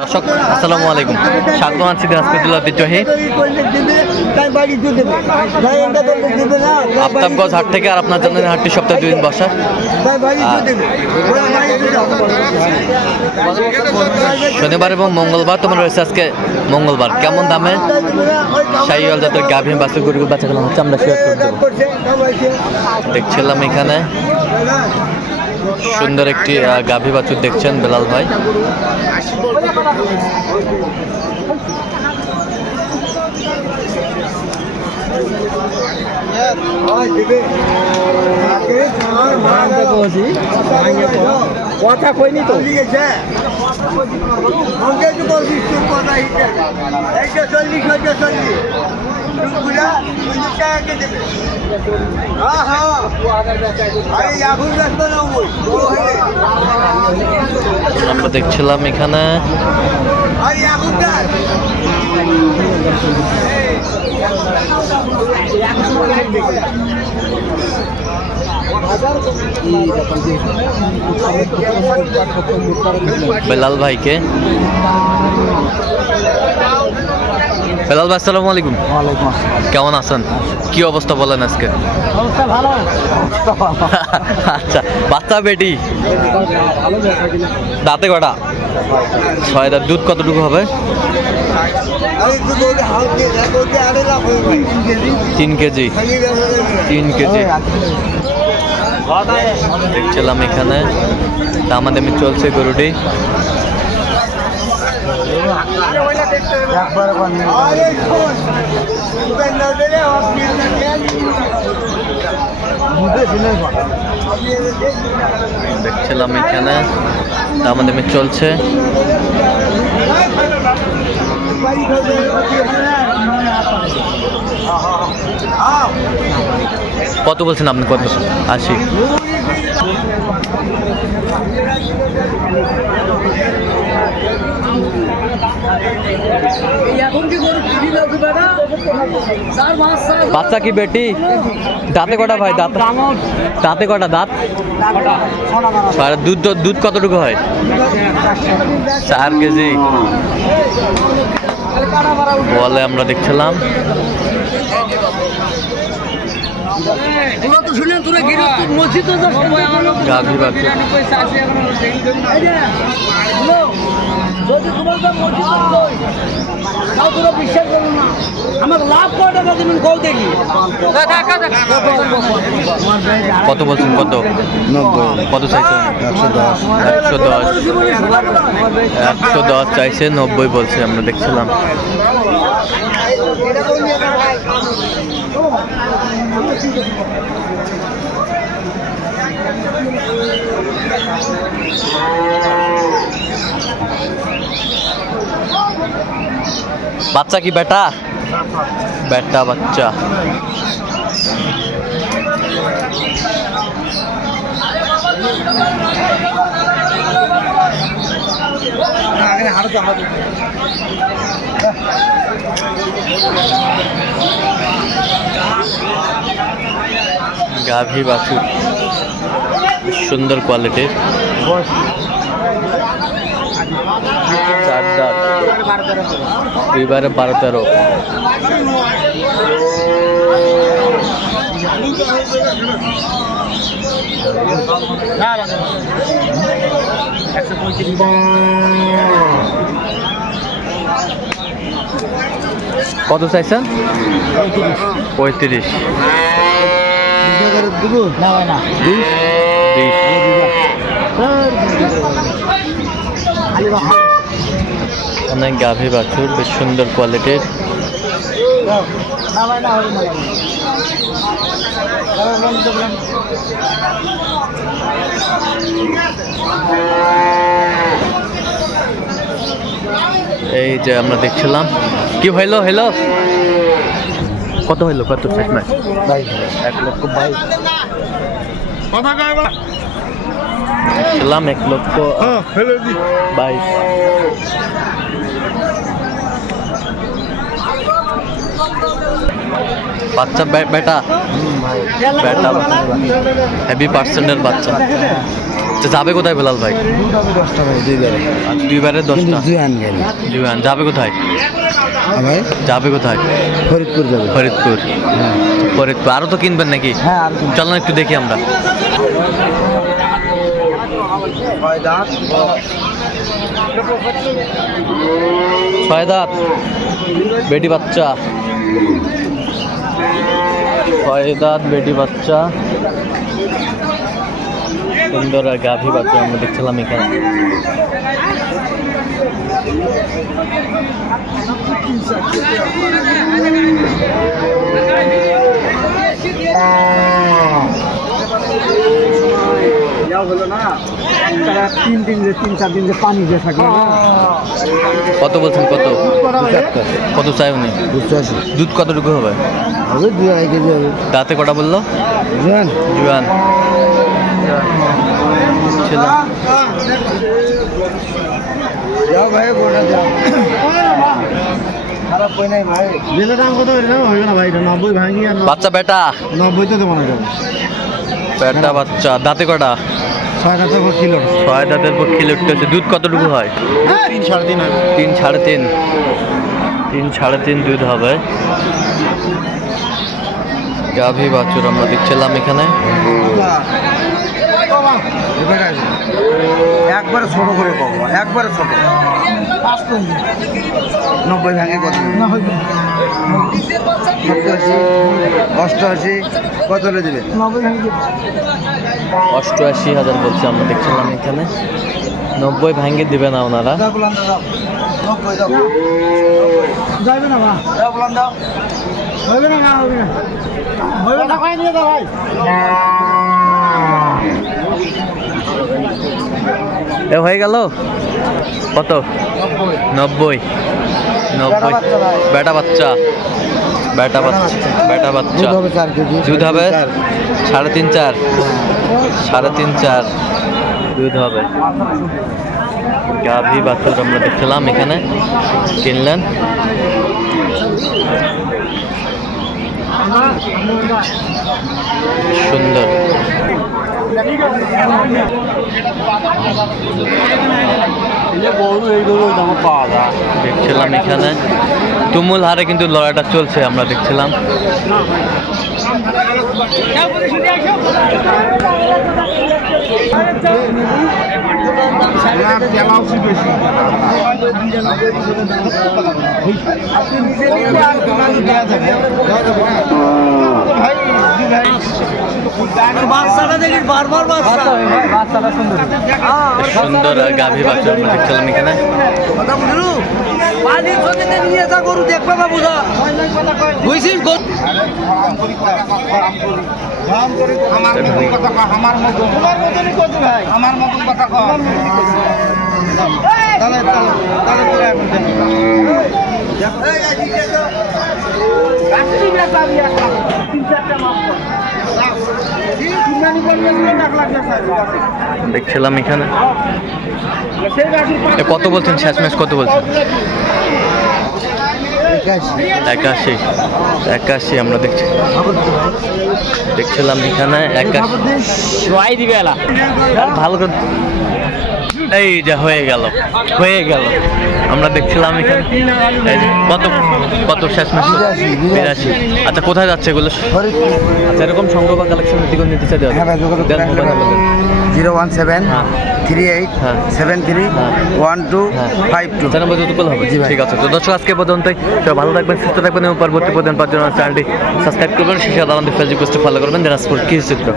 দর্শক আসসালামু আলাইকুম, স্বাগত আছি দিনাজপুর জেলা ঐতিহ্যবাহী আফতাবগঞ্জ হাট থেকে। আর আপনার জানেন হাটটি সপ্তাহে 2 দিন বসা। শনিবার এবং মঙ্গলবার তোমার রয়েছে। আজকে মঙ্গলবার কেমন দামে শাহিওয়াল জাতের গাভী বাছুর গরু বাচ্চা কেনা হচ্ছে আমরা শেয়ার করে দেবো। দেখছিলাম এখানে সুন্দর একটি গাভী বাছুর দেখছেন বেলাল ভাই। কথা কইনি তো আমরা দেখছিলাম এখানে বেলাল ভাইকে। বেলাল ভাই আসসালামু আলাইকুম। কেমন আছেন? কি অবস্থা বলেন আজকে? আচ্ছা, বাচ্চা বেটি দাঁতে কটা? 6 দাঁত। দুধ কতটুকু হবে? 3 কেজি। 3 কেজি দেখছিলাম এখানে দামাদামি চলছে গরুটি। দেখছিলাম এখানে দামাদামি চলছে। কত বলছেন আপনি? কত? 80। বাচ্চা কি বেটি? দাঁতে কটা ভাই? দাঁতে কটা দাঁত? দুধ কতটুকু হয়? 4 কেজি বলে আমরা দেখছিলাম। গাভী বাছুর কত বলছেন? কত? 90। কত চাইছেন? 110। 110 চাইছে, 90 বলছে আমরা দেখছিলাম। বাচ্চা কি বেটা? বেটা বাচ্চা। গাভী বাছুর সুন্দর কোয়ালিটির। 4 দাঁত। এবারে 12-13। কত চাইছেন? 35। অনেক গাভী বাছুর বেশ সুন্দর কোয়ালিটির। এই যে আমরা দেখছিলাম কি হইলো হইলো কত হইলো? কত শেষ নাই? 1,22,000 দেখছিলাম। 1,22,000। বাচ্চা বেটা বেটা হেভি পার্সেন্টের বাচ্চা। আচ্ছা যাবে কোথায় বেলাল ভাই? দুধ হবে 10 টাকা দুইবারে। দুইবারে 10টা জুয়ান গেল। জুয়ান যাবে কোথায়? ভাই যাবে কোথায়? ফরিদপুর যাবে। ফরিদপুর। হ্যাঁ ফরিদপুর আরো তো কিনবেন নাকি? হ্যাঁ আর কি চল না একটু দেখি আমরা। ভাই দাঁত 6 দাঁত বেটি বাচ্চা, 6 দাঁত বেটি বাচ্চা, সুন্দর গাভী বাচ্চা আমরা দেখছিলাম এখানে। হলো না তারা 3-4 দিন যে পানি দিয়ে থাকলো না কত বলছেন? কত কত চাই উনি? 85 দুধ কতটুকু হবে? হবে 2-2.5 কেজি হবে। দাঁতে কটা বললো? জুয়ান জুয়ান ছিল। যাও ভাই গোটা যাও খারাপ কই নাই ভাই দিলে দাম কত হইলো হইলো না ভাই 90 ভাঙি আর বাচ্চা বেটা 90 তো মনে যাবে বেটা বাচ্চা দাঁতে কটা? 6 টাকা per কিলো 6 দাঁতের পর কিলো উঠতেছে। দুধ কতটুকু হয়? 3-3.5 হবে 3-3.5 দুধ হবে। গাভী বাছুর আমরা দেখছিলাম এখানে। একবারে ছোট করে পাবো একবারে ছোট 90 ভাঙে কত 88 কত হলে দেবে 88,000 বলছে আমরা দেখছিলাম এখানে। 90 ভাঙ্গে দিবে না ওনারা। যাইবে না মা হবে না না হবে না হবে না কই নিয়ে দাও ভাই এ হয়ে গেল কত? 90 বেটা বাচ্চা বেটা বাচ্চা বেটা বাচ্চা দুধ হবে 4 কেজি দুধ হবে 3.5-4 3.5-4 দুধ হবে। গাভী বাছুর আমরা দেখছিলাম এখানে কিনলেন। সুন্দর দেখছিলাম এখানে তুমুল হারে কিন্তু লড়াইটা চলছে আমরা দেখছিলাম। সুন্দর গাভী বাছুর আমরা দেখছিলাম এখানে। আমার মতন কথা কম তাহলে দেখছিলাম এখানে। কত বলছেন শেষ ম্যাচ কত বলছেন? 81 আমরা দেখছিলাম এখানে 81 দিবে ভালো করে। এই যে হয়ে গেল আমরা দেখছিলাম এখানে। এই যে কত কত শেষ ম্যাচ 82। আচ্ছা কোথায় যাচ্ছে এগুলো? আচ্ছা এরকম সংগ্রহ বা কালেকশনের দিকে নিতে চাই 017 38 73 12 52 নম্বর যতগুলো হবে। ঠিক আছে তো দর্শক আজকে পর্যন্তই। সবাই ভালো থাকবেন সুস্থ থাকবেন এবং পরবর্তী পর্যন্ত পাওয়ার জন্য চ্যানেলটি সাবস্ক্রাইব করবেন। শেষে আমাদের ফেসবুক পেজটি ফলো করবেন দিনাজপুর কৃষি চিত্র।